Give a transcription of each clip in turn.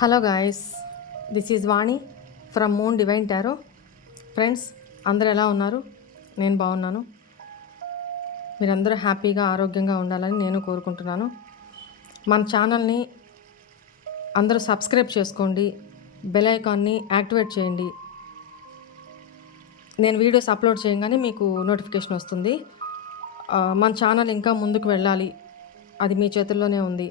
Hello guys, this is Vani from moon divine tarot. Friends, అందరూ ఎలా ఉన్నారు? నేను బాగున్నాను. మీరందరూ హ్యాపీగా ఆరోగ్యంగా ఉండాలని నేను కోరుకుంటున్నాను. మన ఛానల్ని అందరూ సబ్స్క్రైబ్ చేసుకోండి, బెల్ ఐకాన్ని యాక్టివేట్ చేయండి. నేను వీడియోస్ అప్లోడ్ చేయగానే మీకు నోటిఫికేషన్ వస్తుంది. మన ఛానల్ ఇంకా ముందుకు వెళ్ళాలి, అది మీ చేతుల్లోనే ఉంది.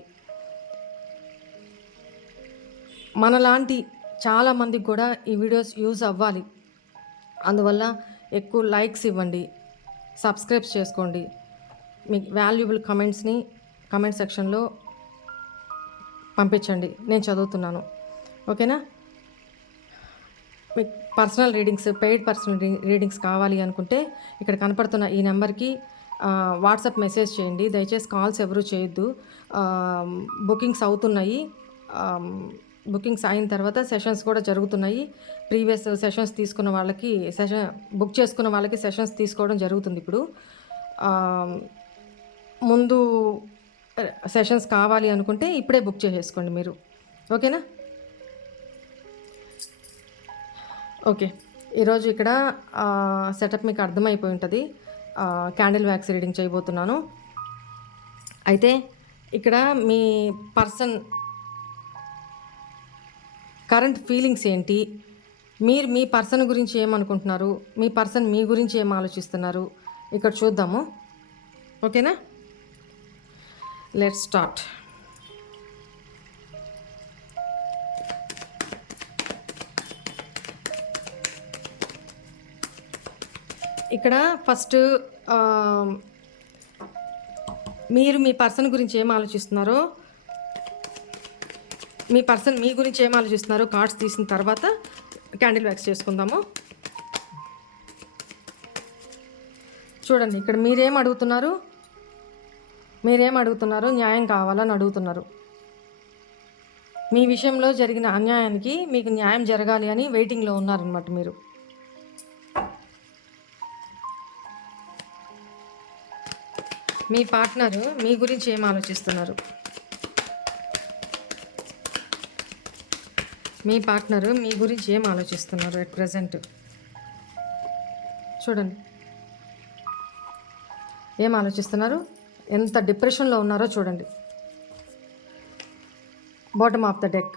మనలాంటి చాలామందికి కూడా ఈ వీడియోస్ యూజ్ అవ్వాలి. అందువల్ల ఎక్కువ లైక్స్ ఇవ్వండి, సబ్స్క్రైబ్ చేసుకోండి. మీ వాల్యుబుల్ కమెంట్స్ని కమెంట్ సెక్షన్లో పంపించండి, నేను చదువుతున్నాను. ఓకేనా? మీకు personal readings, paid personal readings కావాలి అనుకుంటే ఇక్కడ కనపడుతున్న ఈ నెంబర్కి వాట్సాప్ మెసేజ్ చేయండి. దయచేసి కాల్స్ ఎవరూ చేయొద్దు. బుకింగ్స్ అవుతున్నాయి. బుకింగ్స్ అయిన తర్వాత సెషన్స్ కూడా జరుగుతున్నాయి. ప్రీవియస్ సెషన్స్ తీసుకున్న వాళ్ళకి బుక్ చేసుకున్న వాళ్ళకి సెషన్స్ తీసుకోవడం జరుగుతుంది. ఇప్పుడు ముందు సెషన్స్ కావాలి అనుకుంటే ఇప్పుడే బుక్ చేసేసుకోండి మీరు. ఓకేనా? ఓకే, ఈరోజు ఇక్కడ సెటప్ మీకు అర్థమైపోయి ఉంటుంది. క్యాండిల్ వ్యాక్స్ రీడింగ్ చేయబోతున్నాను. అయితే ఇక్కడ మీ పర్సన్ కరెంట్ ఫీలింగ్స్ ఏంటి, మీరు మీ పర్సన్ గురించి ఏమనుకుంటున్నారు, మీ పర్సన్ మీ గురించి ఏం ఆలోచిస్తున్నారు, ఇక్కడ చూద్దాము. ఓకేనా? Let's start. ఇక్కడ ఫస్ట్ మీరు మీ పర్సన్ గురించి ఏం ఆలోచిస్తున్నారో, మీ పర్సన్ మీ గురించి ఏం ఆలోచిస్తున్నారో కార్డ్స్ తీసిన తర్వాత క్యాండిల్ వ్యాక్స్ చేసుకుందాము. చూడండి, ఇక్కడ మీరేం అడుగుతున్నారు? న్యాయం కావాలని అడుగుతున్నారు. మీ విషయంలో జరిగిన అన్యాయానికి మీకు న్యాయం జరగాలి అని వెయిటింగ్లో ఉన్నారనమాట మీరు. మీ పార్ట్నరు మీ గురించి ఏం ఆలోచిస్తున్నారు? మీ పార్ట్నరు మీ గురించి ఏం ఆలోచిస్తున్నారు ఎట్ ప్రజెంట్? చూడండి, ఏం ఆలోచిస్తున్నారు, ఎంత డిప్రెషన్లో ఉన్నారో చూడండి. Bottom of the deck,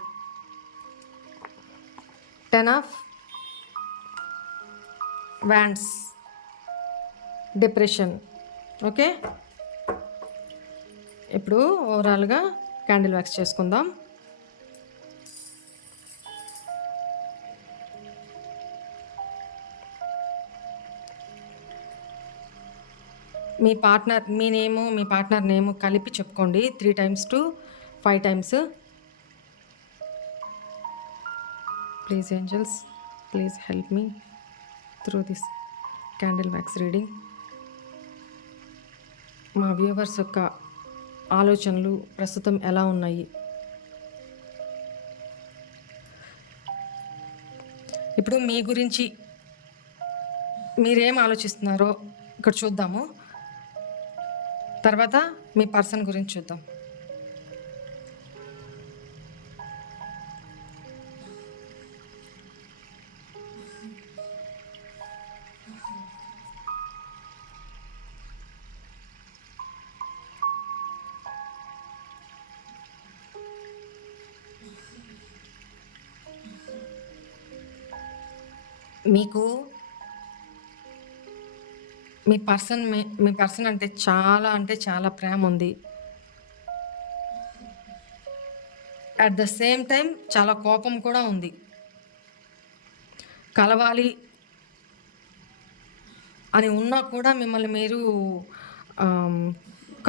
10 of wands, depression. Okay, ఇప్పుడు ఓవరాల్గా క్యాండిల్ వ్యాక్స్ చేసుకుందాం. మీ పార్ట్నర్ మీ పార్ట్నర్ నేము కలిపి చెప్పుకోండి 3 times to 5 times. Please angels, please help me through this candle wax reading. మా వ్యూవర్స్ యొక్క ఆలోచనలు ప్రస్తుతం ఎలా ఉన్నాయి? ఇప్పుడు మీ గురించి మీరేం ఆలోచిస్తున్నారో ఇక్కడ చూద్దాము. తర్వాత మీ పర్సన్ గురించి చూద్దాం. మీకు మీ పర్సన్ అంటే చాలా ప్రేమ ఉంది. అట్ ద సేమ్ టైం చాలా కోపం కూడా ఉంది. కలవాలి అని ఉన్నా కూడా మిమ్మల్ని మీరు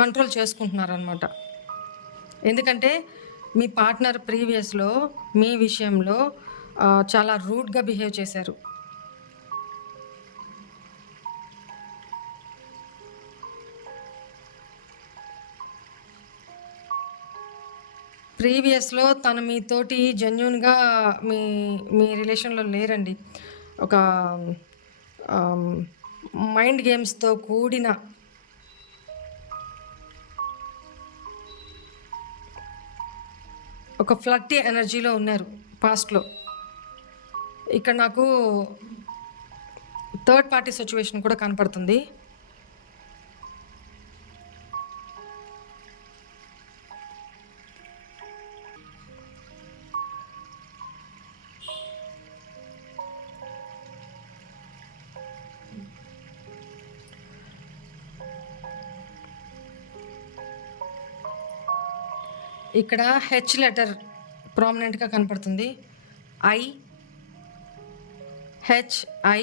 కంట్రోల్ చేసుకుంటున్నారనమాట. ఎందుకంటే మీ పార్ట్నర్ ప్రీవియస్లో మీ విషయంలో చాలా రూడ్గా బిహేవ్ చేశారు. ప్రీవియస్లో తను మీతోటి జెన్యున్గా మీ రిలేషన్లో లేరండి. ఒక మైండ్ గేమ్స్తో కూడిన ఒక ఫ్లర్టీ ఎనర్జీలో ఉన్నారు పాస్ట్‌లో. ఇక్కడ నాకు థర్డ్ పార్టీ సిట్యుయేషన్ కూడా కనపడుతుంది. ఇక్కడ హెచ్ లెటర్ ప్రామినెంట్‌గా కనపడుతుంది. I, H, I.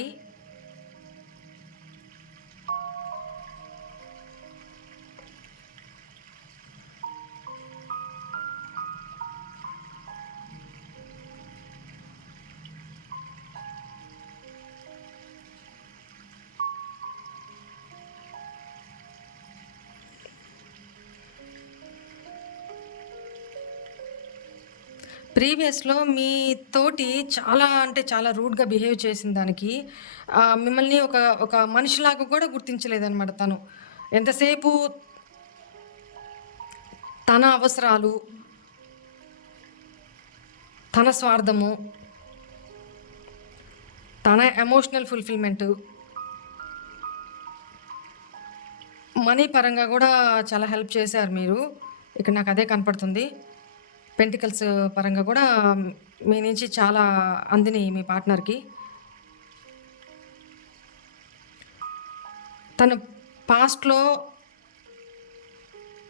ప్రీవియస్‌లో మీతోటి చాలా అంటే చాలా రూడ్‌గా బిహేవ్ చేసిన దానికి మిమ్మల్ని ఒక ఒక మనిషిలాగా కూడా గుర్తించలేదనమాట తను. ఎంతసేపు తన అవసరాలు, తన స్వార్థము, తన ఎమోషనల్ ఫుల్‌ఫిల్‌మెంటు, మనీ పరంగా కూడా చాలా హెల్ప్ చేశారు మీరు. ఇక్కడ నాకదే కనపడుతుంది. పెంటికల్స్ పరంగా కూడా మీ నుంచి చాలా అందినియి మీ పార్ట్నర్‌కి. తను పాస్ట్‌లో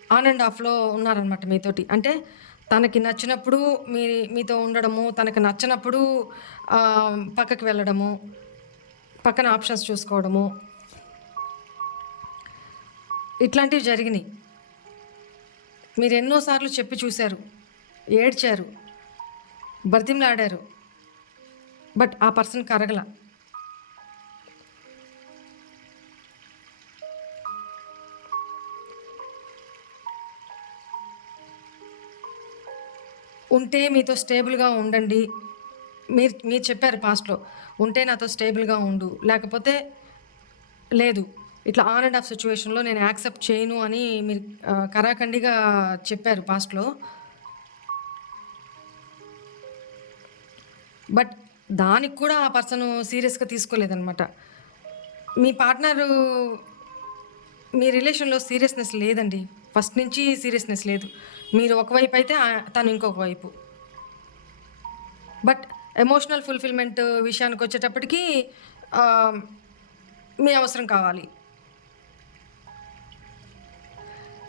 ఆన్ అండ్ ఆఫ్‌లో ఉన్నారనమాట మీతోటి. అంటే తనకి నచ్చినప్పుడు మీతో ఉండడము, తనకి నచ్చనప్పుడు పక్కకి వెళ్ళడము, పక్కన ఆప్షన్స్ చూసుకోవడము, ఇట్లాంటివి జరిగినియి. మీరు ఎన్నో సార్లు చెప్పి చూసారు, ఏడ్చారు, బతిమలాడారు. బట్ ఆ పర్సన్ కరగల. ఉంటే మీతో స్టేబుల్‌గా ఉండండి. మీరు మీరు చెప్పారు పాస్ట్‌లో. ఉంటే నాతో స్టేబుల్‌గా ఉండు. లేకపోతే లేదు. ఇట్లా ఆన్ అండ్ ఆఫ్ సిట్యుయేషన్‌లో నేను యాక్సెప్ట్ చేయను అని మీరు కరాఖండిగా చెప్పారు పాస్ట్‌లో. బట్ దానికి కూడా ఆ పర్సను సీరియస్‌గా తీసుకోలేదనమాట. మీ పార్ట్నరు మీ రిలేషన్‌లో సీరియస్‌నెస్ లేదండి. ఫస్ట్ నుంచి సీరియస్‌నెస్ లేదు. మీరు ఒకవైపు అయితే తను ఇంకొక వైపు. బట్ ఎమోషనల్ ఫుల్‌ఫిల్‌మెంట్ విషయానికొచ్చేటప్పటికి ఆహ్, మీ అవసరం కావాలి.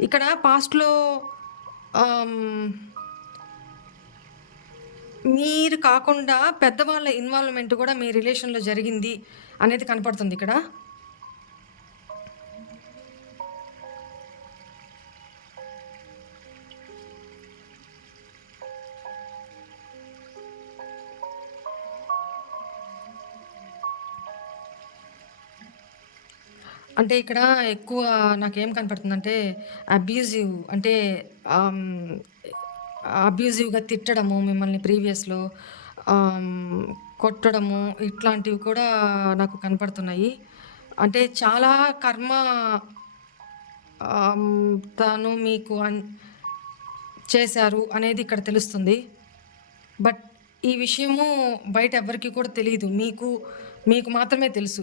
ఇక్కడ పాస్ట్‌లో ఆహ్, మీరు కాకుండా పెద్దవాళ్ళ ఇన్వాల్వ్‌మెంట్ కూడా మీ రిలేషన్‌లో జరిగింది అనేది కనపడుతుంది ఇక్కడ. అంటే ఇక్కడ ఎక్కువ నాకేం కనపడుతుందంటే అబ్యూజివ్ అంటే ఆహ్, అబ్యూజివ్‌గా తిట్టడము మిమ్మల్ని ప్రీవియస్‌లో కొట్టడము ఇట్లాంటివి కూడా నాకు కనపడుతున్నాయి. అంటే చాలా కర్మ తను మీకు చేశారు అనేది ఇక్కడ తెలుస్తుంది. బట్ ఈ విషయము బయట ఎవ్వరికీ కూడా తెలీదు. మీకు మాత్రమే తెలుసు.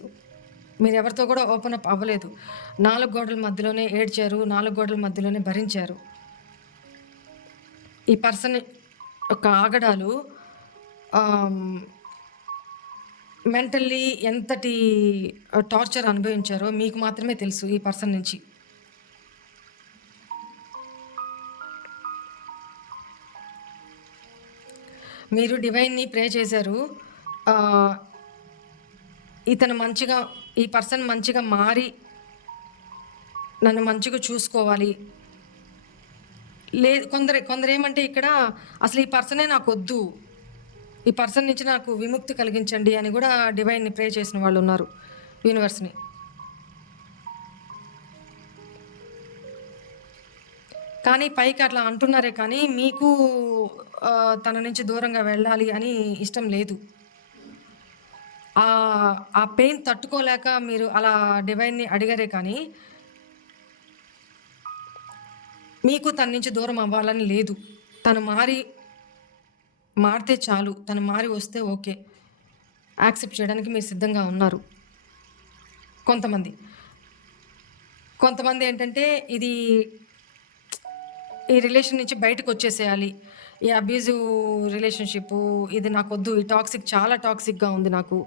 మీరెవరితో కూడా ఓపెన్ అప్ అవ్వలేదు. 4 గోడల మధ్యలోనే ఏడ్చారు. 4 గోడల మధ్యలోనే భరించారు. ఈ పర్సన్ యొక్క ఆగడాలు మెంటల్లీ ఎంతటి టార్చర్ అనుభవించారో మీకు మాత్రమే తెలుసు ఈ పర్సన్ నుంచి. మీరు డివైన్‌ని ప్రే చేశారు. ఇతను మంచిగా ఈ పర్సన్ మంచిగా మారి నన్ను మంచిగా చూసుకోవాలి. లేదు కొందరేమంటే ఇక్కడ అసలు ఈ పర్సనే నాకొద్దు. ఈ పర్సన్ నుంచి నాకు విముక్తి కలిగించండి అని కూడా డివైన్‌ని ప్రే చేసిన వాళ్ళున్నారు. యూనివర్స్‌ని. కానీ పైకి అట్లా అంటున్నారే కానీ మీకు తన నుంచి దూరంగా వెళ్ళాలి అని ఇష్టం లేదు. ఆ పెయిన్ తట్టుకోలేక మీరు అలా డివైన్‌ని అడిగారే కానీ మీకు తన నుంచి దూరం అవ్వాలని లేదు. తను మారి మారితే చాలు. తను మారి వస్తే ఓకే. యాక్సెప్ట్ చేయడానికి మీరు సిద్ధంగా ఉన్నారు కొంతమంది. కొంతమందేంటంటే ఇది ఈ రిలేషన్ నుంచి బయటకొచ్చేసేయాలి. ఈ అబ్యూజివ్ రిలేషన్‌షిప్పు ఇది నాకొద్దు. ఈ టాక్సిక్ చాలా టాక్సిక్‌గా ఉంది నాకు.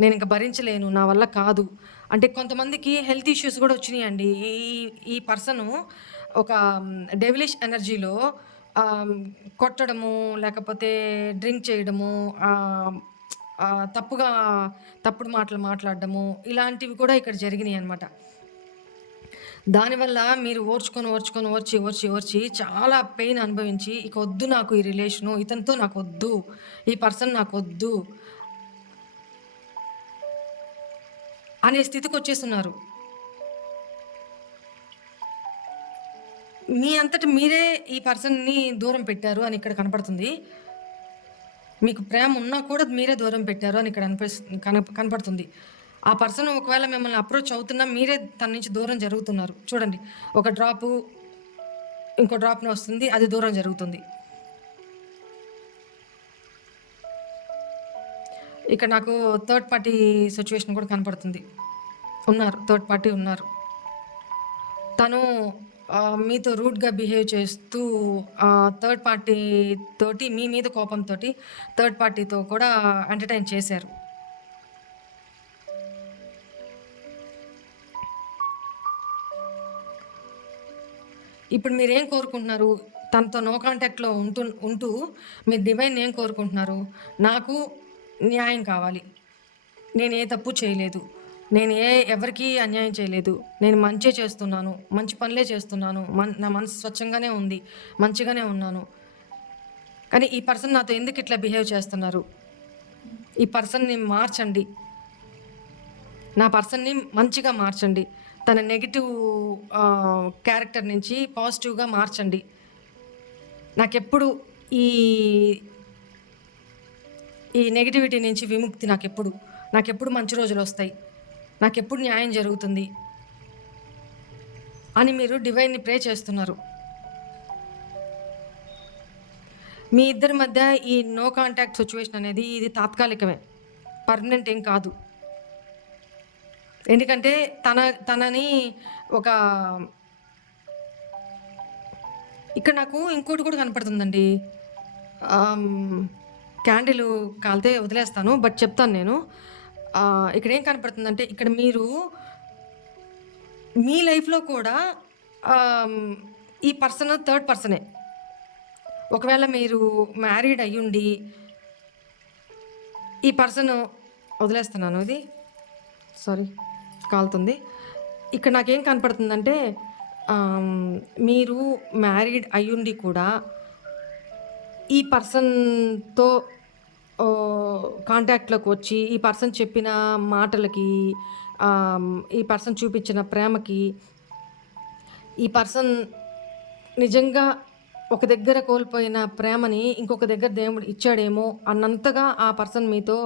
నేనింక భరించలేను. నా వల్ల కాదు. అంటే కొంతమందికి హెల్త్ ఇష్యూస్ గూడా వచ్చినియండి. ఈ ఈ పర్సను ఒక డెవిలిష్ ఎనర్జీలో ఆహ్, కొట్టడము, లేకపోతే డ్రింక్ చేయడము, ఆహ్, తప్పుగా తప్పుడు మాటలు మాట్లాడడము, ఇలాంటివి కూడా ఇక్కడ జరిగినియనమాట. దానివల్ల మీరు ఓర్చి చాలా పెయిన్ అనుభవించి, ఇక వద్దు నాకు ఈ రిలేషను, ఇతనితో నాకొద్దు, ఈ పర్సన్ నాకొద్దు అనే స్థితికొచ్చేసున్నారు. మీ అంతట మీరే ఈ పర్సన్‌ని దూరం పెట్టారు అని ఇక్కడ కనపడుతుంది. మీకు ప్రేమ ఉన్నా కూడా మీరే దూరం పెట్టారు అని ఇక్కడ కనపడుతుంది. ఆ పర్సన్ ఒకవేళ మిమ్మల్ని అప్రోచ్ అవుతున్నా మీరే తన నుంచి దూరం జరుగుతున్నారు. చూడండి, ఒక డ్రాపు ఇంకో డ్రాప్‌ని వస్తుంది. అది దూరం జరుగుతుంది. ఇక్కడ నాకు థర్డ్ పార్టీ సిట్యుయేషన్ కూడా కనపడుతుంది. ఉన్నారు. థర్డ్ పార్టీ ఉన్నారు. తను మీతో రూడ్‌గా బిహేవ్ చేస్తూ థర్డ్ పార్టీ తోటి మీ మీద కోపంతోటి థర్డ్ పార్టీతో కూడా ఎంటర్‌టైన్ చేశారు. ఇప్పుడు మీరేం కోరుకుంటున్నారు? తనతో నో కాంటాక్ట్‌లో ఉంటూ మీరు డివైన్‌ని ఏం కోరుకుంటున్నారు? నాకు న్యాయం కావాలి. నేను ఏ తప్పు చేయలేదు. నేను ఎవరికీ అన్యాయం చేయలేదు. నేను మంచే చేస్తున్నాను. మంచి పనులే చేస్తున్నాను. నా మనసు స్వచ్ఛంగానే ఉంది. మంచిగానే ఉన్నాను. కానీ ఈ పర్సన్ నాతో ఎందుకు ఇట్లా బిహేవ్ చేస్తున్నారు? ఈ పర్సన్‌ని మార్చండి. నా పర్సన్‌ని మంచిగా మార్చండి. తన నెగెటివ్ క్యారెక్టర్ నుంచి పాజిటివ్‌గా మార్చండి. నాకెప్పుడు ఈ ఈ నెగటివిటీ నుంచి విముక్తి నాకెప్పుడు మంచి రోజులొస్తాయి. నాకెప్పుడు న్యాయం జరుగుతుంది అని మీరు డివైన్‌ని ప్రే చేస్తున్నారు. మీ ఇద్దరి మధ్య ఈ నో కాంటాక్ట్ సిట్యుయేషన్ అనేది ఇది తాత్కాలికమే. పర్మనెంట్ ఏం కాదు. ఎందుకంటే తనని ఒక ఇక్కడ నాకు ఇంకోటి కూడా కనపడుతుందండి. క్యాండిల్ కాలితే వదిలేస్తాను. బట్ చెప్తాను నేను. ఇక్కడేం కనపడుతుందంటే, ఇక్కడ మీరు మీ లైఫ్‌లో కూడా ఈ పర్సన్ థర్డ్ పర్సనే. ఒకవేళ మీరు మ్యారీడ్ అయ్యుండి ఈ పర్సన్ వదిలేస్తున్నాను ఇది. సారీ, కాలుతుంది. ఇక్కడ నాకేం కనపడుతుందంటే, మీరు మ్యారీడ్ అయ్యుండి కూడా ఈ పర్సన్‌తో కాంటాక్ట్‌లోకి వచ్చి, ఈ పర్సన్ చెప్పిన మాటలకి, ఈ పర్సన్ చూపించిన ప్రేమకి, ఈ పర్సన్ నిజంగా ఒక దగ్గర కోల్పోయిన ప్రేమని ఇంకొక దగ్గర దేవుడు ఇచ్చాడేమో అన్నంతగా ఆ పర్సన్ మీతో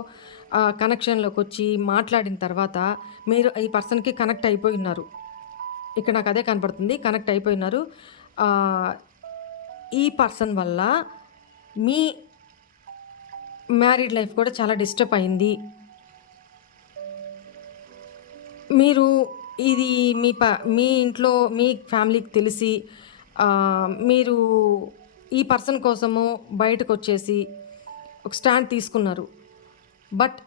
కనెక్షన్‌లోకి వచ్చి మాట్లాడిన తర్వాత మీరు ఈ పర్సన్‌కి కనెక్ట్ అయిపోయి ఉన్నారు. ఇక్కడ నాకు అదే కనపడుతుంది. కనెక్ట్ అయిపోయి ఉన్నారు. ఈ పర్సన్ వల్ల మీ మ్యారీడ్ లైఫ్ కూడా చాలా డిస్టర్బ్ అయింది. మీరు ఇది మీ ఇంట్లో మీ ఫ్యామిలీకి తెలిసి మీరు ఈ పర్సన్ కోసము బయటకొచ్చేసి ఒక స్టాండ్ తీసుకున్నారు. బట్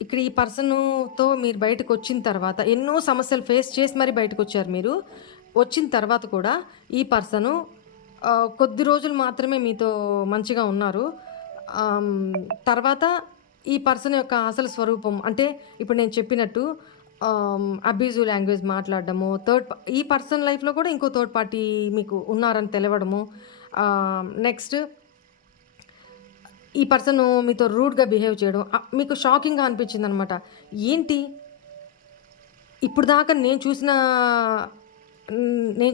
ఇక్కడ ఈ పర్సన్‌తో మీరు బయటకొచ్చిన తర్వాత ఎన్నో సమస్యలు ఫేస్ చేసి మరి బయటకొచ్చారు మీరు. వచ్చిన తర్వాత కూడా ఈ పర్సను కొద్ది రోజులు మాత్రమే మీతో మంచిగా ఉన్నారు. తర్వాత ఈ పర్సన్ యొక్క అసలు స్వరూపం అంటే ఇప్పుడు నేను చెప్పినట్టు అబ్యూజివ్ లాంగ్వేజ్ మాట్లాడడము, ఈ పర్సన్ లైఫ్‌లో కూడా ఇంకో థర్డ్ పార్టీ మీకు ఉన్నారని తెలవడము. నెక్స్ట్ ఈ పర్సన్ మీతో రూడ్‌గా బిహేవ్ చేయడం మీకు షాకింగ్‌గా అనిపించిందనమాట. ఏంటి ఇప్పుడు దాకా నేను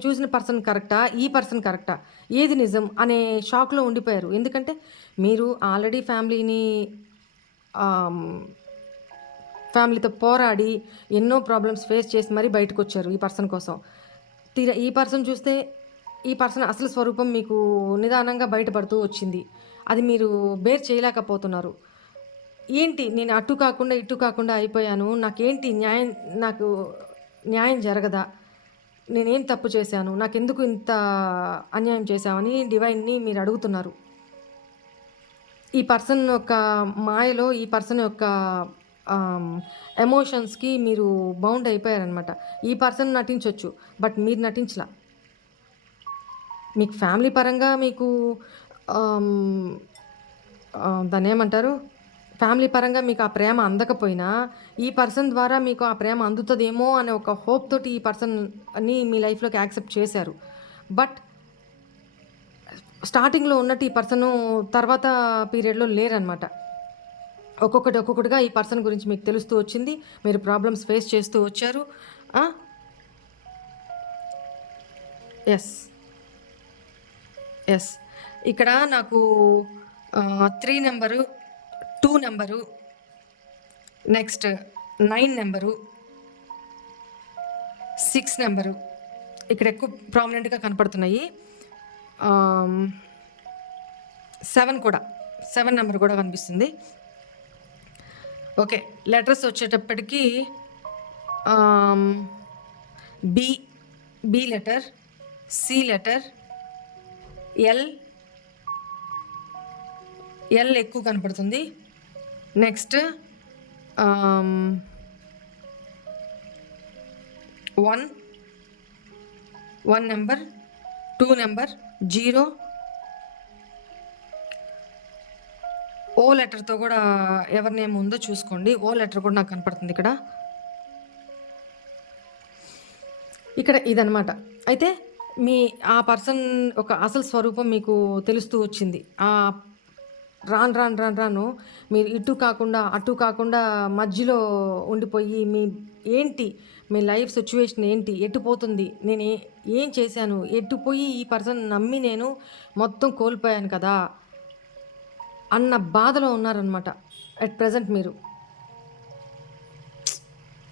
చూసిన పర్సన్ కరెక్టా? ఈ పర్సన్ కరెక్టా? ఏది నిజం అనే షాక్‌లో ఉండిపోయారు. ఎందుకంటే మీరు ఆల్రెడీ ఫ్యామిలీతో పోరాడి ఎన్నో ప్రాబ్లమ్స్ ఫేస్ చేసి మరీ బయటకొచ్చారు ఈ పర్సన్ కోసం. తీరా ఈ పర్సన్ చూస్తే ఈ పర్సన్ అసలు స్వరూపం మీకు నిదానంగా బయటపడుతూ వచ్చింది. అది మీరు బేర్ చేయలేకపోతున్నారు. ఏంటి నేను అటు కాకుండా, ఇటు కాకుండా అయిపోయాను. నాకు న్యాయం జరగదా? నేనేం తప్పు చేశాను? నాకెందుకు ఇంత అన్యాయం చేశావని డివైన్‌ని మీరు అడుగుతున్నారు. ఈ పర్సన్ యొక్క మాయలో ఈ పర్సన్ యొక్క ఆహ్, ఎమోషన్స్‌కి మీరు బౌండ్ అయిపోయారనమాట. ఈ పర్సన్ నటించొచ్చు. బట్ మీరు నటించలా. మీకు ఫ్యామిలీ పరంగా మీకు ఆహ్, దాన్నేమంటారు? ఫ్యామిలీ పరంగా మీకు ఆ ప్రేమ అందకపోయినా, ఈ పర్సన్ ద్వారా మీకు ఆ ప్రేమ అందుతదేమో అనే ఒక హోప్ తోటి ఈ పర్సన్‌ని మీ లైఫ్‌లోకి యాక్సెప్ట్ చేశారు. బట్ స్టార్టింగ్‌లో ఉన్నట్టు ఈ పర్సను తర్వాత పీరియడ్‌లో లేరనమాట. ఒక్కొక్కటిగా ఈ పర్సన్ గురించి మీకు తెలుస్తూ వచ్చింది. మీరు ప్రాబ్లమ్స్ ఫేస్ చేస్తూ వచ్చారు. ఆ! యెస్. యెస్. ఇక్కడ నాకు 3 number, 2 number, next 9 number, 6 number ఇక్కడ ఎక్కువ ప్రామినెంట్‌గా కనపడుతున్నాయి. ఆహ్, 7 కూడా. 7 నంబర్ కూడా కనిపిస్తుంది. ఓకే. లెటర్స్ వచ్చేటప్పటికి ah, B, B letter, C letter, L, L ఎక్కువ కనపడుతుంది. నెక్స్ట్ ఆహ్, 1, 1 నంబర్, 2 నంబర్, 0, ఓ లెటర్‌తో కూడా ఎవరి నేమ్ ఉందో చూసుకోండి. ఓ లెటర్ కూడా నాకు కనపడుతుంది ఇక్కడ. ఇక్కడ ఇదనమాట. అయితే ఆ పర్సన్ ఒక అసలు స్వరూపం మీకు తెలుస్తూ వచ్చింది. రాను మీరు ఇటు కాకుండా, అటు కాకుండా మధ్యలో ఉండిపోయి ఏంటి మీ లైఫ్ సిట్యుయేషన్ ఏంటి? ఎటు పోతుంది? ఏం చేశాను? ఎటు పోయి ఈ పర్సన్ నమ్మి నేను మొత్తం కోల్పోయాను కదా! అన్న బాధలో ఉన్నారనమాట. అట్ ప్రెజెంట్ మీరు.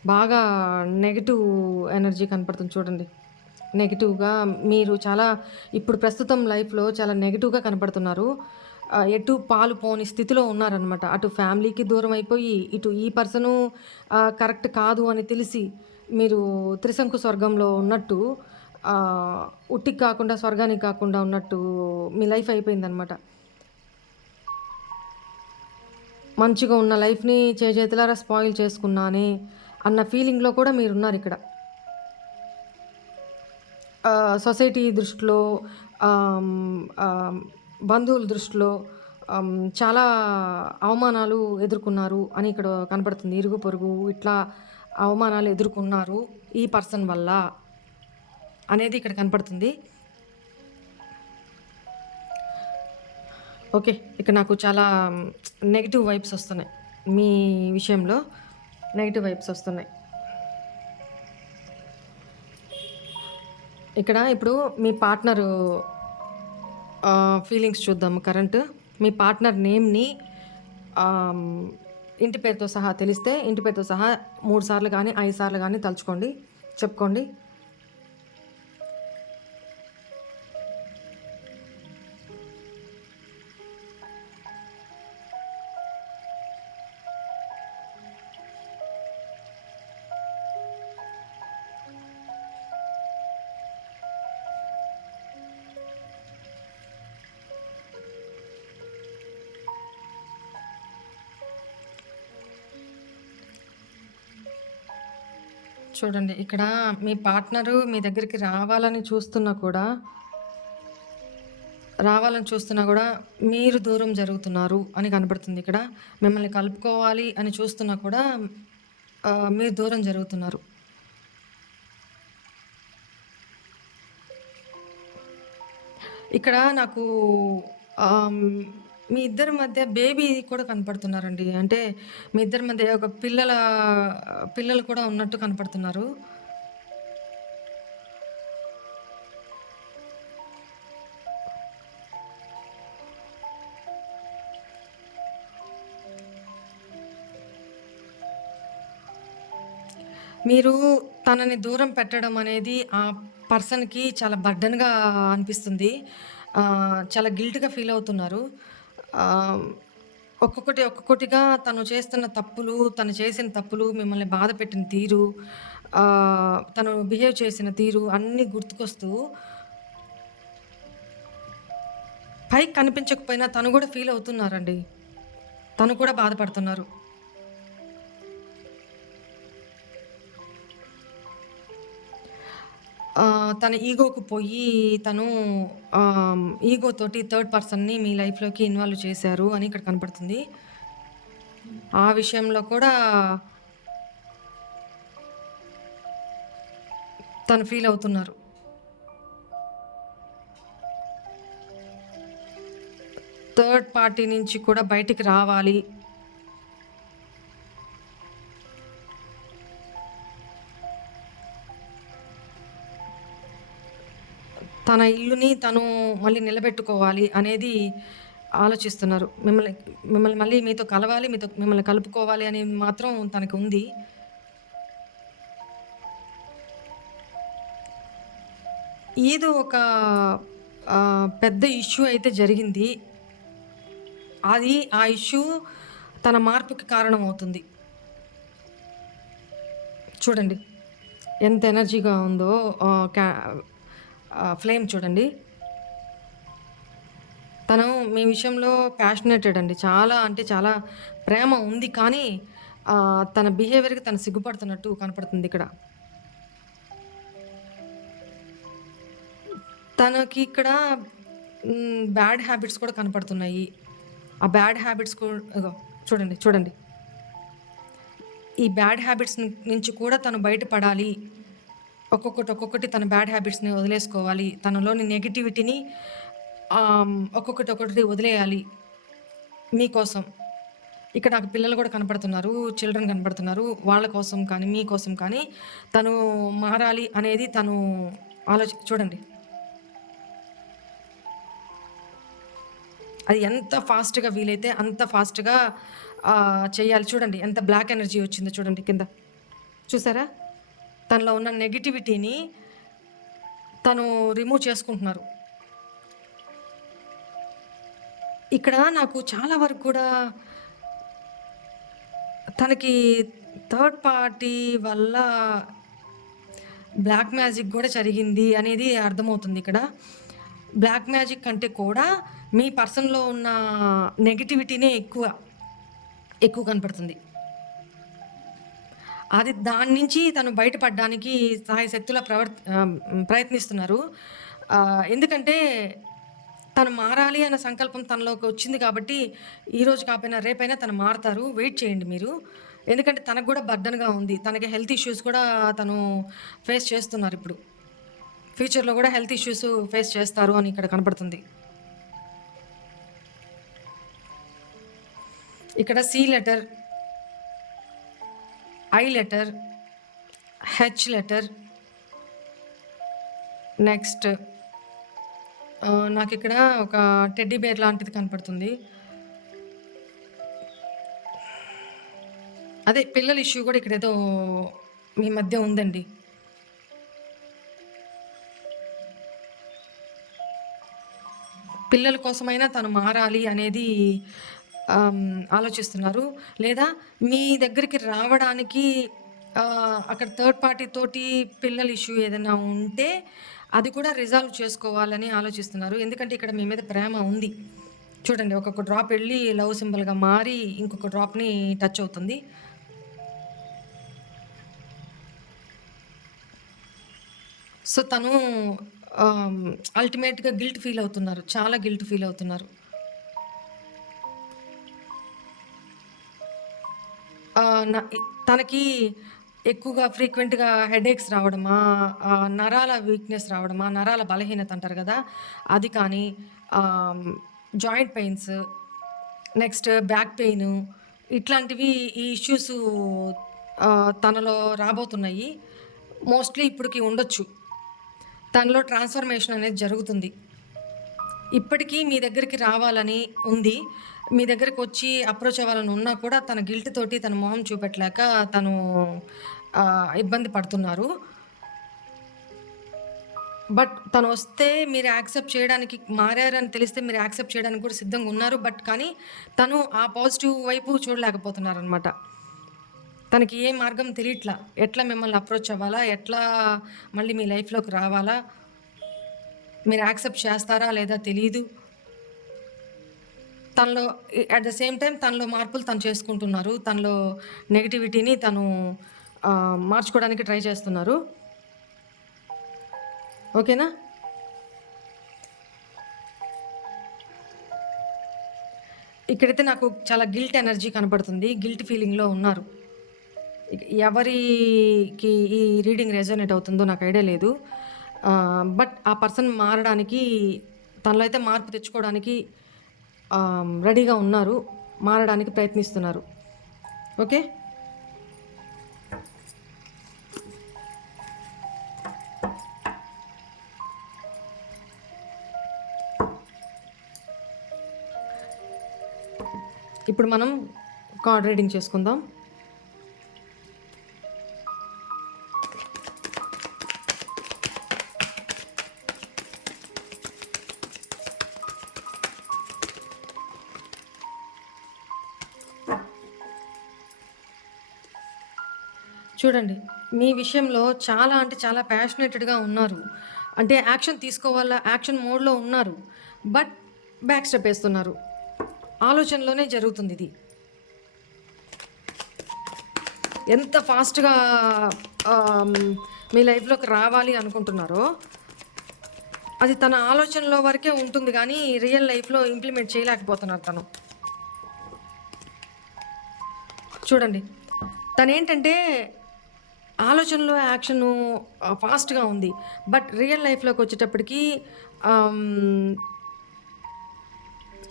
బాగా నెగెటివ్ ఎనర్జీ కనపడుతుంది చూడండి. నెగెటివ్‌గా మీరు చాలా ఇప్పుడు ప్రస్తుతం లైఫ్‌లో చాలా నెగెటివ్‌గా కనపడుతున్నారు. ఎటు పాలు పోని స్థితిలో ఉన్నారనమాట. అటు ఫ్యామిలీకి దూరం అయిపోయి, ఇటు ఈ పర్సను కరెక్ట్ కాదు అని తెలిసి, మీరు త్రిశంకు స్వర్గంలో ఉన్నట్టు ఆహ్, ఉట్టికి కాకుండా, స్వర్గానికి కాకుండా ఉన్నట్టు మీ లైఫ్ అయిపోయిందనమాట. మంచిగా ఉన్న లైఫ్‌ని చేజేతులారా స్పాయిల్ చేసుకున్నానే అన్న ఫీలింగ్‌లో కూడా మీరున్నారిక్కడ. సొసైటీ దృష్టిలో బంధువుల దృష్టిలో చాలా అవమానాలు ఎదుర్కొన్నారు అని ఇక్కడ కనపడుతుంది. ఇరుగు పొరుగు ఇట్లా అవమానాలు ఎదుర్కొన్నారు ఈ పర్సన్ వల్ల అనేది ఇక్కడ కనపడుతుంది. ఓకే. ఇక్కడ నాకు చాలా నెగెటివ్ వైబ్స్ వస్తున్నాయి. మీ విషయంలో నెగెటివ్ వైబ్స్ వస్తున్నాయి. ఇక్కడ ఇప్పుడు మీ పార్ట్నరు ఫీలింగ్స్ చూద్దాము కరెంట్. మీ పార్ట్నర్ నేమ్‌ని ఆహ్, ఇంటి పేరుతో సహా తెలిస్తే, ఇంటి పేరుతో సహా 3 సార్లు గానీ, 5 సార్లు గానీ తలుచుకోండి. చెప్పుకోండి. చూడండి ఇక్కడ మీ పార్ట్నరు మీ దగ్గరికి రావాలని చూస్తున్నా గూడా మీరు దూరం జరుగుతున్నారు అని కనపడుతుంది ఇక్కడ. మిమ్మల్ని కలుపుకోవాలి అని చూస్తున్నా కూడా మీరు దూరం జరుగుతున్నారు. ఇక్కడ నాకు ఆహ్, మీ ఇద్దరి మధ్య బేబీ కూడా కనపడుతున్నారండి. అంటే మీ ఇద్దరి మధ్య ఒక పిల్లలు కూడా ఉన్నట్టు కనపడుతున్నారు. మీరు తనని దూరం పెట్టడం అనేది ఆ పర్సన్‌కి చాలా బర్డెన్‌గా అనిపిస్తుంది. చాలా గిల్ట్‌గా ఫీల్ అవుతున్నారు. ఆహ్, ఒక్కొక్కటిగా తను చేస్తున్న తప్పులు, తను చేసిన తప్పులు, మిమ్మల్ని బాధపెట్టిన తీరు, తను బిహేవ్ చేసిన తీరు అన్నీ గుర్తుకొస్తూ పైకి కనిపించకపోయినా తను గూడా ఫీల్ అవుతున్నారండి. తను కూడా బాధపడుతున్నారు. తన ఈగోకు పోయి తను ఈగోతోటి థర్డ్ పర్సన్‌ని మీ లైఫ్‌లోకి ఇన్వాల్వ్ చేశారు అని ఇక్కడ కనపడుతుంది. ఆ విషయంలో కూడా తను ఫీల్ అవుతున్నారు. థర్డ్ పార్టీ నుంచి కూడా బయటికి రావాలి. తన ఇల్లుని తను మళ్ళీ నిలబెట్టుకోవాలి అనేది ఆలోచిస్తున్నారు. మిమ్మల్ని మిమ్మల్ని మళ్ళీ మీతో కలవాలి, మిమ్మల్ని కలుపుకోవాలి అనేది మాత్రం తనకుంది. ఏదో ఒక పెద్ద ఇష్యూ అయితే జరిగింది. ఆ ఇష్యూ తన మార్పుకి కారణమవుతుంది. చూడండి ఎంత ఎనర్జీగా ఉందో. ఫ్లేమ్ చూడండి. తను మీ విషయంలో ప్యాషనేటెడ్ అండి. చాలా అంటే చాలా ప్రేమ ఉంది. కానీ తన బిహేవియర్‌కి తను సిగ్గుపడుతున్నట్టు కనపడుతుందిక్కడ. తనకి ఇక్కడ బ్యాడ్ హ్యాబిట్స్ కూడా కనపడుతున్నాయి. ఆ బ్యాడ్ హ్యాబిట్స్ ఇగో చూడండి, చూడండి. ఈ బ్యాడ్ హ్యాబిట్స్ నుంచి కూడా తను బయటపడాలి. ఒక్కొక్కటి తన బ్యాడ్ హ్యాబిట్స్‌ని వదిలేసుకోవాలి. తనలోని నెగటివిటీని ఒక్కొక్కటి వదిలేయాలి మీకోసం. ఇక్కడ నాకు పిల్లలు కూడా కనపడుతున్నారు. చిల్డ్రన్ కనపడుతున్నారు. వాళ్ళ కోసం కానీ, మీకోసం కానీ తను మారాలి అనేది తను చూడండి. అది ఎంత ఫాస్ట్‌గా వీలైతే అంత ఫాస్ట్‌గా చేయాలి. చూడండి ఎంత బ్లాక్ ఎనర్జీ వచ్చిందో చూడండి కింద. చూసారా? తనలో ఉన్న నెగటివిటీని తను రిమూవ్ చేసుకుంటున్నారు. ఇక్కడ నాకు చాలా వరకు కూడా తనకి థర్డ్ పార్టీ వల్ల బ్లాక్ మ్యాజిక్ గూడా జరిగింది అనేది అర్థమవుతుంది ఇక్కడ. బ్లాక్ మ్యాజిక్ కంటే కూడా మీ పర్సన్‌లో ఉన్న నెగటివిటీనే ఎక్కువ కనపడుతుంది. దాని నుంచి తను బయటపడడానికి శాయశక్తులా ప్రయత్నిస్తున్నారు. ఎందుకంటే తను మారాలి అన్న సంకల్పం తనలోకి వచ్చింది కాబట్టి ఈరోజు కాకపోయినా రేపైనా తను మారతారు. వెయిట్ చేయండి మీరు. ఎందుకంటే తనకు కూడా బర్డెన్‌గా ఉంది. తనకి హెల్త్ ఇష్యూస్ కూడా తను ఫేస్ చేస్తున్నారిప్పుడు. ఫ్యూచర్‌లో కూడా హెల్త్ ఇష్యూస్ ఫేస్ చేస్తారు అని ఇక్కడ కనపడుతుంది. ఇక్కడ C letter, I letter, H letter, next నాకిక్కడ ఒక టెడ్డీ బేర్ లాంటిది కనపడుతుంది. అదే పిల్లల ఇష్యూ కూడా ఇక్కడేదో మీ మధ్య ఉందండి. పిల్లల కోసమైనా తను మారాలి అనేది ఆలోచిస్తున్నారు. లేదా మీ దగ్గరికి రావడానికి అక్కడ థర్డ్ పార్టీ తోటి పిల్లల ఇష్యూ ఏదైనా ఉంటే అది కూడా రిజాల్వ్ చేసుకోవాలని ఆలోచిస్తున్నారు. ఎందుకంటే ఇక్కడ మీ మీద ప్రేమ ఉంది. చూడండి ఒక్కొక్క డ్రాప్ వెళ్ళి లవ్ సింబల్‌గా మారి ఇంకొక డ్రాప్‌ని టచ్ అవుతుంది. సో, తను అల్టిమేట్‌గా గిల్ట్ ఫీల్ అవుతున్నారు. చాలా గిల్ట్ ఫీల్ అవుతున్నారు. తనకి ఎక్కువగా ఫ్రీక్వెంట్‌గా హెడేక్స్ రావడమా, నరాల వీక్‌నెస్ రావడమా, నరాల బలహీనత అంటారు గదా! అది కానీ, joint pains, next back pain ఇట్లాంటివి ఈ ఇష్యూసు తనలో రాబోతున్నాయి. మోస్ట్‌లీ ఇప్పటికి ఉండొచ్చు. తనలో ట్రాన్స్‌ఫర్మేషన్ అనేది జరుగుతుంది. ఇప్పటికీ మీ దగ్గరికి రావాలని ఉంది. మీ దగ్గరకొచ్చి అప్రోచ్ అవ్వాలని ఉన్నా కూడా తన గిల్ట్ తోటి తన మొహం చూపెట్టలేక తను ఇబ్బంది పడుతున్నారు. బట్ తను వస్తే మీరు యాక్సెప్ట్ చేయడానికి, మారారని తెలిస్తే మీరు యాక్సెప్ట్ చేయడానికి కూడా సిద్ధంగా ఉన్నారు. బట్ కానీ తను ఆ పాజిటివ్ వైపు చూడలేకపోతున్నారనమాట. తనకి ఏ మార్గం తెలియట్లా. ఎట్లా మిమ్మల్ని అప్రోచ్ అవ్వాలా? ఎట్లా మళ్ళీ మీ లైఫ్‌లోకి రావాలా? మీరు యాక్సెప్ట్ చేస్తారా లేదా తెలీదు. తనలో అట్ ద సేమ్ టైమ్ తనలో మార్పులు తను చేసుకుంటున్నారు. తనలో నెగటివిటీని తను మార్చుకోవడానికి ట్రై చేస్తున్నారు. ఓకేనా? ఇక్కడైతే నాకు చాలా గిల్ట్ ఎనర్జీ కనపడుతుంది. గిల్ట్ ఫీలింగ్‌లో ఉన్నారు. ఎవరికి ఈ రీడింగ్ రెజోనేట్ అవుతుందో నాకు ఐడియా లేదు. బట్ ఆ పర్సన్ మారడానికి, తనలో అయితే మార్పు తెచ్చుకోవడానికి రెడీగా ఉన్నారు. మారడానికి ప్రయత్నిస్తున్నారు. ఓకే. ఇప్పుడు మనం కార్డ్ రీడింగ్ చేసుకుందాం. చూడండి, మీ విషయంలో చాలా అంటే చాలా ప్యాషనేటెడ్‌గా ఉన్నారు. అంటే యాక్షన్ తీసుకోవాలా, యాక్షన్ మోడ్‌లో ఉన్నారు. బట్ బ్యాక్ స్టెప్ ఏస్తున్నారు. ఆలోచనలోనే జరుగుతుందిది. ఎంత ఫాస్ట్‌గా మీ లైఫ్‌లోకి రావాలి అనుకుంటున్నారో, అది తన ఆలోచనలో వరకే ఉంటుంది గానీ, రియల్ లైఫ్‌లో ఇంప్లిమెంట్ చేయలేకపోతున్నారు తను. చూడండి, తనేంటంటే ఆలోచనలో యాక్షను ఫాస్ట్‌గా ఉంది. బట్ రియల్ లైఫ్‌లోకి వచ్చేటప్పటికి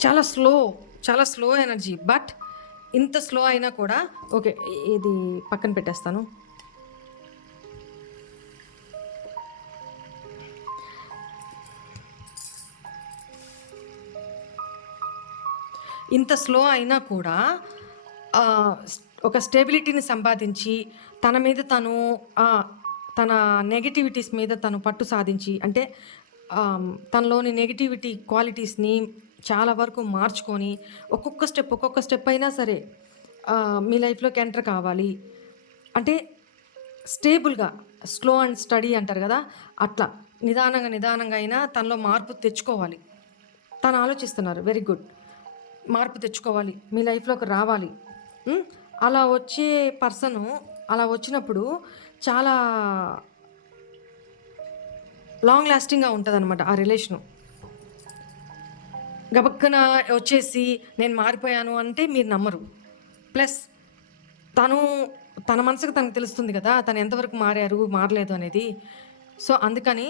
చాలా స్లో ఎనర్జీ. బట్ ఇంత స్లో అయినా కూడా ఓకే, ఇది పక్కన పెట్టేస్తాను. ఇంత స్లో అయినా కూడా ఒక స్టెబిలిటీని సంపాదించి తన మీద తను తన నెగటివిటీస్ మీద తను పట్టు సాధించి, అంటే తనలోని నెగటివిటీ క్వాలిటీస్ని చాలా వరకు మార్చుకొని ఒక్కొక్క స్టెప్ అయినా సరే మీ లైఫ్లోకి ఎంటర్ కావాలి. అంటే స్టేబుల్గా, స్లో అండ్ స్టడీ అంటారు కదా, అట్లా నిదానంగా అయినా తనలో మార్పు తెచ్చుకోవాలి. తను ఆలోచిస్తున్నారు. Very good. మార్పు తెచ్చుకోవాలి, మీ లైఫ్లోకి రావాలి. అలా వచ్చే పర్సను అలా వచ్చినప్పుడు చాలా లాంగ్ లాస్టింగ్‌గా ఉంటుందన్నమాట ఆ రిలేషను. గబక్కన వచ్చేసి నేను మారిపోయాను అంటే మీరు నమ్మరు. ప్లస్ తన మనసుకు తనకు తెలుస్తుంది కదా, తను ఎంతవరకు మారలేదు అనేది. సో అందుకని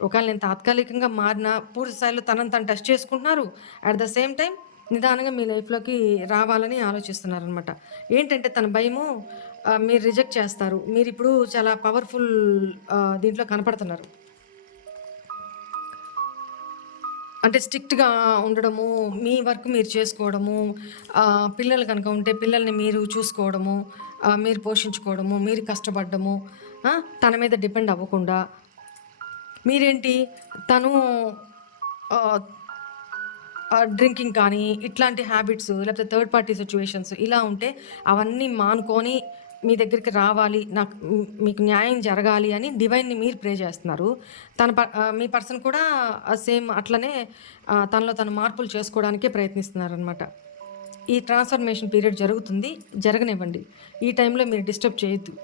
ఒకవేళ నేను తాత్కాలికంగా మారినా పూర్తి స్థాయిలో తనని తను టెస్ట్ చేసుకుంటున్నారు. అట్ ద సేమ్ టైం నిదానంగా మీ లైఫ్‌లోకి రావాలని ఆలోచిస్తున్నారనమాట. ఏంటంటే తన భయము, మీరు రిజెక్ట్ చేస్తారు. మీరిప్పుడు చాలా పవర్‌ఫుల్ దీంట్లో కనపడుతున్నారు. అంటే స్ట్రిక్ట్‌గా ఉండడము, మీ వర్క్ మీరు చేసుకోవడము, పిల్లలు కనుక ఉంటే పిల్లల్ని మీరు చూసుకోవడము, మీరు పోషించుకోవడము, మీరు కష్టపడ్డము, తన మీద డిపెండ్ అవ్వకుండా. మీరేంటి, తను డ్రింకింగ్ కానీ ఇట్లాంటి హ్యాబిట్స్, లేకపోతే థర్డ్ పార్టీ సిచ్యువేషన్స్ ఇలా ఉంటే అవన్నీ మానుకొని మీ దగ్గరికి రావాలి, నాకు మీకు న్యాయం జరగాలి అని డివైన్ని మీరు ప్రే చేస్తున్నారు. మీ పర్సన్ కూడా సేమ్ అట్లనే తనలో తను మార్పులు చేసుకోవడానికే ప్రయత్నిస్తున్నారనమాట. ఈ ట్రాన్స్ఫర్మేషన్ పీరియడ్ జరుగుతుంది, జరగనివ్వండి. ఈ టైంలో మీరు డిస్టర్బ్ చేయొద్దు.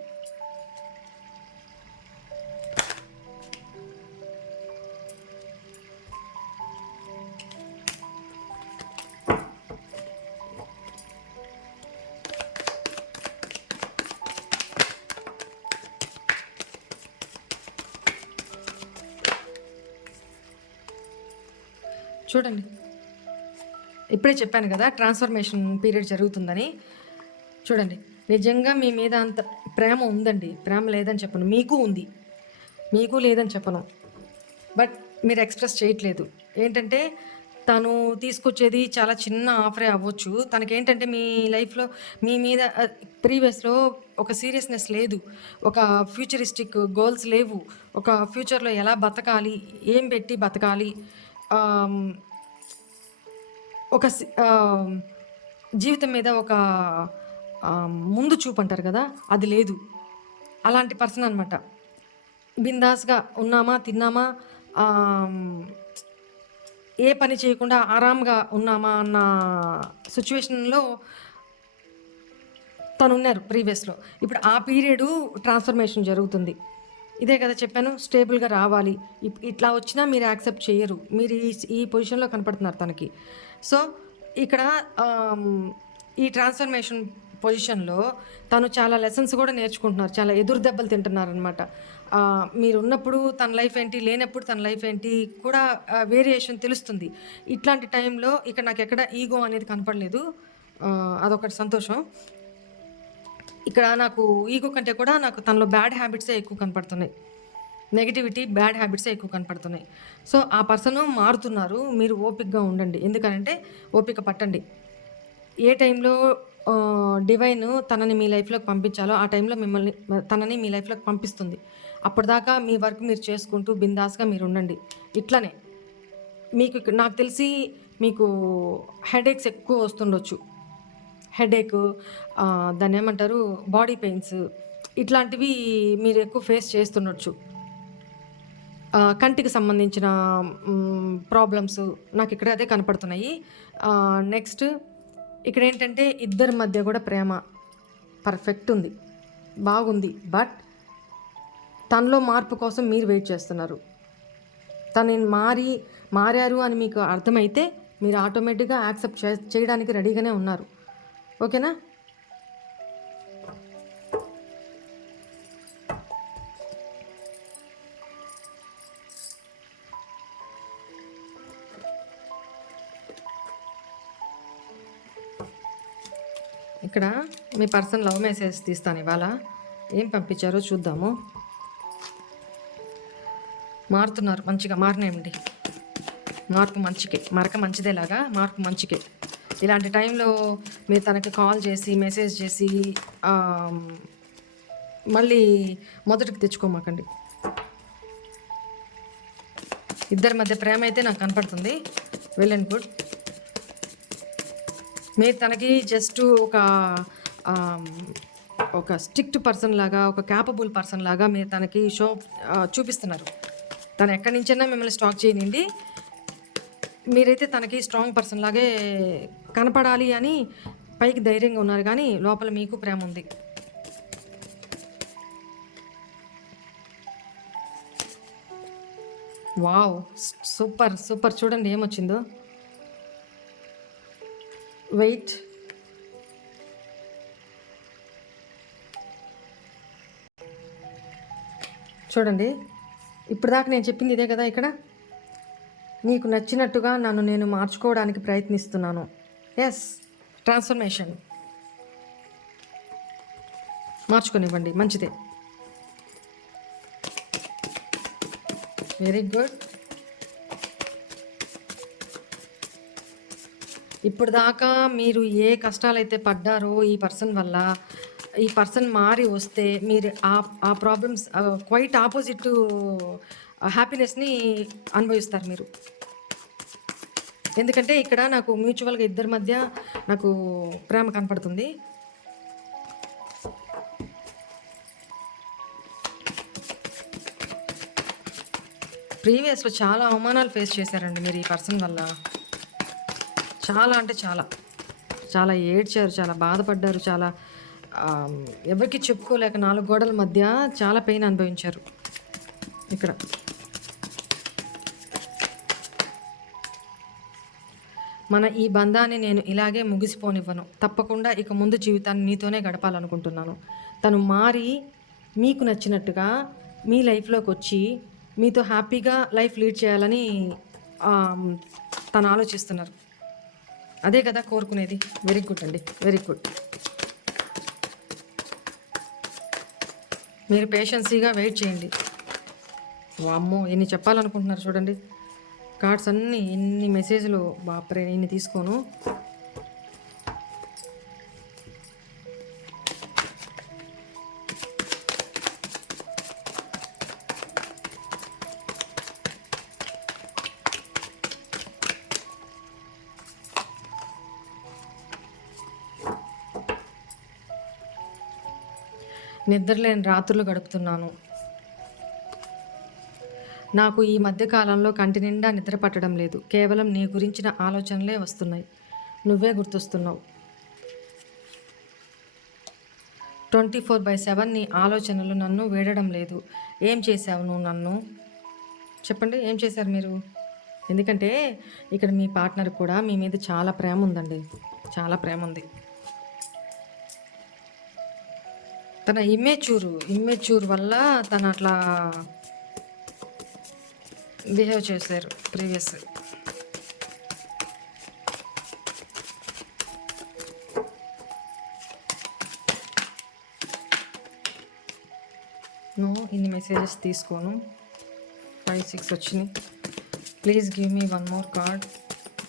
చూడండి, ఇప్పుడే చెప్పాను కదా ట్రాన్స్ఫర్మేషన్ పీరియడ్ జరుగుతుందని. చూడండి, నిజంగా మీ మీద అంత ప్రేమ ఉందండి. ప్రేమ లేదని చెప్పను, మీకు ఉంది, మీకు లేదని చెప్పను. బట్ మీరు ఎక్స్ప్రెస్ చేయట్లేదు. ఏంటంటే తను తీసుకొచ్చేది చాలా చిన్న ఆఫరే అవ్వచ్చు. తనకేంటంటే మీ లైఫ్‌లో మీ మీద ప్రీవియస్‌లో ఒక సీరియస్‌నెస్ లేదు. ఒక ఫ్యూచరిస్టిక్ గోల్స్ లేవు. ఒక ఫ్యూచర్‌లో ఎలా బతకాలి? ఏం పెట్టి బతకాలి? ఆహ్, ఒక జీవితం మీద ఒక ముందు చూపు అంటారు కదా! అది లేదు. అలాంటి పర్సన్ అనమాట. బిందాస్‌గా ఉన్నామా, తిన్నామా, ఆహ్, ఏ పని చేయకుండా ఆరాంగా ఉన్నామా అన్న సిట్యుయేషన్‌లో తనున్నారు ప్రీవియస్‌లో. ఇప్పుడు ఆ పీరియడు ట్రాన్స్‌ఫర్మేషన్ జరుగుతుంది. ఇదే కదా చెప్పాను స్టేబుల్‌గా రావాలి. ఇట్లా వచ్చినా మీరు యాక్సెప్ట్ చెయ్యరు. మీరు ఈ పొజిషన్‌లో కనపడుతున్నారు తనకి. సో, ఇక్కడ ఆహ్, ఈ ట్రాన్స్‌ఫర్మేషన్ పొజిషన్‌లో తను చాలా లెసన్స్ కూడా నేర్చుకుంటున్నారు. చాలా ఎదురు దెబ్బలు తింటున్నారనమాట. మీరున్నప్పుడు తన లైఫ్ ఏంటి, లేనప్పుడు తన లైఫ్ ఏంటి కూడా వేరియేషన్ తెలుస్తుంది. ఇట్లాంటి టైంలో ఇక్కడ నాకెక్కడ ఈగో అనేది కనపడలేదు. అదొకటి సంతోషం. ఇక్కడ నాకు ఈగో కంటే కూడా నాకు తనలో బ్యాడ్ హ్యాబిట్సే ఎక్కువ కనపడుతున్నాయి. నెగటివిటీ, బ్యాడ్ హ్యాబిట్సే ఎక్కువ కనపడుతున్నాయి. సో, ఆ పర్సను మారుతున్నారు. మీరు ఓపికగా ఉండండి. ఎందుకనంటే ఓపిక పట్టండి. ఏ టైంలో డివైన్ తనని మీ లైఫ్‌లోకి పంపించాలో ఆ టైంలో తనని మీ లైఫ్‌లోకి పంపిస్తుంది. అప్పటిదాకా మీ వర్క్ మీరు చేసుకుంటూ బిందాస్‌గా మీరుండండి. ఇట్లనే మీకు నాకు తెలిసి మీకు హెడేక్స్ ఎక్కువ వస్తుండొచ్చు. హెడేకు, దాన్నేమంటారు బాడీ పెయిన్స్ ఇట్లాంటివి మీరు ఎక్కువ ఫేస్ చేస్తుండొచ్చు. కంటికి సంబంధించిన ప్రాబ్లమ్స్ నాకిక్కడ అదే కనపడుతున్నాయి. నెక్స్ట్ ఇక్కడేంటంటే ఇద్దరి మధ్య కూడా ప్రేమ పర్ఫెక్ట్ ఉంది. బాగుంది. బట్ తనలో మార్పు కోసం మీరు వెయిట్ చేస్తున్నారు. తను మారారు అని మీకు అర్థమైతే మీరు ఆటోమేటిక్‌గా యాక్సెప్ట్ చేయడానికి రెడీగానే ఉన్నారు. ఓకేనా? ఇక్కడ మీ పర్సన్ లవ్ మెసేజ్ తీస్తాను ఇవాళ. ఏం పంపించారో చూద్దాము. మారుతున్నారు, మంచిగా మారినాయండి. మార్పు మంచికే, మరక మంచిదేలాగా మార్పు మంచికే. ఇలాంటి టైంలో మీరు తనకి కాల్ చేసి మెసేజ్ చేసి మళ్ళీ మొదటికి తెచ్చుకోమాకండి. ఇద్దరి మధ్య ప్రేమ అయితే నాకు కనపడుతుంది. Well and good. మీరు తనకి జస్ట్ ఒక స్ట్రిక్ట్ పర్సన్ లాగా, ఒక క్యాపబుల్ పర్సన్ లాగా మీరు తనకి చూపిస్తున్నారు. తను ఎక్కడి నుంచైనా మిమ్మల్ని స్టాక్ చేయనండి. మీరైతే తనకి స్ట్రాంగ్ పర్సన్ లాగే కనపడాలి అని పైకి ధైర్యంగా ఉన్నారు, కానీ లోపల మీకు ప్రేమ ఉంది. Wow, super super. చూడండి ఏమొచ్చిందో. వెయిట్. చూడండి, ఇప్పుడు దాకా నేను చెప్పింది ఇదే కదా. ఇక్కడ నీకు నచ్చినట్టుగా నన్ను నేను మార్చుకోవడానికి ప్రయత్నిస్తున్నాను. Yes, transformation. మార్చుకొనివ్వండి, మంచిదే. Very good. ఇప్పుడు దాకా మీరు ఏ కష్టాలైతే పడ్డారో ఈ పర్సన్ వల్ల, ఈ పర్సన్ మారి వస్తే మీరు ఆ ప్రాబ్లమ్స్ క్వైట్ ఆపోజిట్ హ్యాపీనెస్ని అనుభవిస్తారు మీరు. ఎందుకంటే ఇక్కడ నాకు మ్యూచువల్గా ఇద్దరి మధ్య నాకు ప్రేమ కనపడుతుంది. ప్రీవియస్లో చాలా అవమానాలు ఫేస్ చేశారండి మీరు ఈ పర్సన్ వల్ల. చాలా అంటే చాలా చాలా ఏడ్చారు, చాలా బాధపడ్డారు, చాలా ఎవరికి చెప్పుకోలేక 4 గోడల మధ్య చాలా పెయిన్ అనుభవించారు. ఇక్కడ మన ఈ బంధాన్ని నేను ఇలాగే ముగిసిపోనివ్వను. తప్పకుండా ఇక ముందు జీవితాన్ని నీతోనే గడపాలనుకుంటున్నాను. తను మారి మీకు నచ్చినట్టుగా మీ లైఫ్లోకి వచ్చి మీతో హ్యాపీగా లైఫ్ లీడ్ చేయాలని తను ఆలోచిస్తున్నారు. అదే కదా కోరుకునేది. వెరీ గుడ్ అండి, వెరీ గుడ్. మీరు పేషెన్సీగా వెయిట్ చేయండి. వామ్మో, ఎన్ని చెప్పాలనుకుంటున్నారు చూడండి. కార్డ్స్ అన్నీ ఎన్ని మెసేజ్లు బాప్రే, ఇన్ని తీసుకోను. నిద్రలేని రాత్రులు గడుపుతున్నాను. నాకు ఈ మధ్య కాలంలో కంటి నిండా నిద్ర పట్టడం లేదు. కేవలం నీ గురించిన ఆలోచనలే వస్తున్నాయి. నువ్వే గుర్తొస్తున్నావు. 24/7 నీ ఆలోచనలు నన్ను వీడడం లేదు. ఏం చేశావు నువ్వు నన్ను? చెప్పండి, ఏం చేశారు మీరు? ఎందుకంటే ఇక్కడ మీ పార్ట్నర్ కూడా మీ మీద చాలా ప్రేమ ఉందండి, చాలా ప్రేమ ఉంది. తన ఇమ్మేచ్యూర్ వల్ల తను అట్లా బిహేవ్ చేశారు ప్రీవియస్. ఇన్ని మెసేజెస్ తీసుకోను. 5, 6 వచ్చినాయి. Please give me one more card,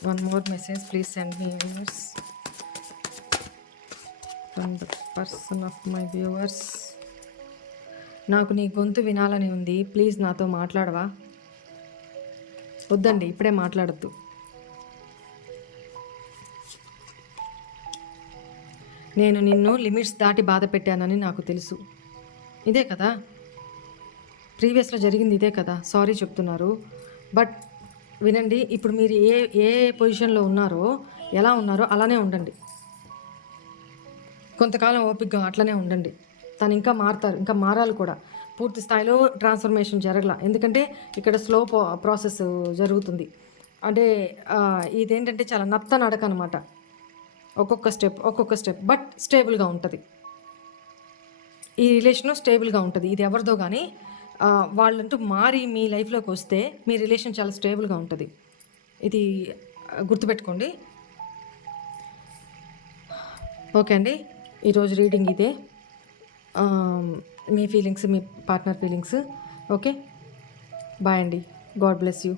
one more message. Please send me viewers from the person of my viewers. నాకు నీ గొంతు వినాలని ఉంది. ప్లీజ్ నాతో మాట్లాడవా? వద్దండి, ఇప్పుడే మాట్లాడద్దు. నేను నిన్ను లిమిట్స్ దాటి బాధ పెట్టానని నాకు తెలుసు. ఇదే కదా ప్రీవియస్లో జరిగింది, ఇదే కదా. సారీ చెప్తున్నారు. బట్ వినండి, ఇప్పుడు మీరు ఏ ఏ పొజిషన్లో ఉన్నారో, ఎలా ఉన్నారో అలానే ఉండండి. కొంతకాలం ఓపికగా అట్లనే ఉండండి. తను ఇంకా మారుతారు, ఇంకా మారాలి కూడా. పూర్తి స్థాయిలో ట్రాన్స్ఫర్మేషన్ జరగల, ఎందుకంటే ఇక్కడ స్లో ప్రాసెస్ జరుగుతుంది. అంటే ఇదేంటంటే చాలా నత్త నడక అనమాట. ఒక్కొక్క స్టెప్ బట్ స్టేబుల్గా ఉంటుంది. ఈ రిలేషను స్టేబుల్గా ఉంటుంది. ఇది ఎవరిదో కానీ వాళ్ళంటూ మారి మీ లైఫ్లోకి వస్తే మీ రిలేషన్ చాలా స్టేబుల్గా ఉంటుంది. ఇది గుర్తుపెట్టుకోండి. ఓకే అండి, ఈరోజు రీడింగ్ ఇదే. మీ ఫీలింగ్స్, మీ పార్ట్నర్ ఫీలింగ్స్. ఓకే, బాయ్ అండి. God bless you.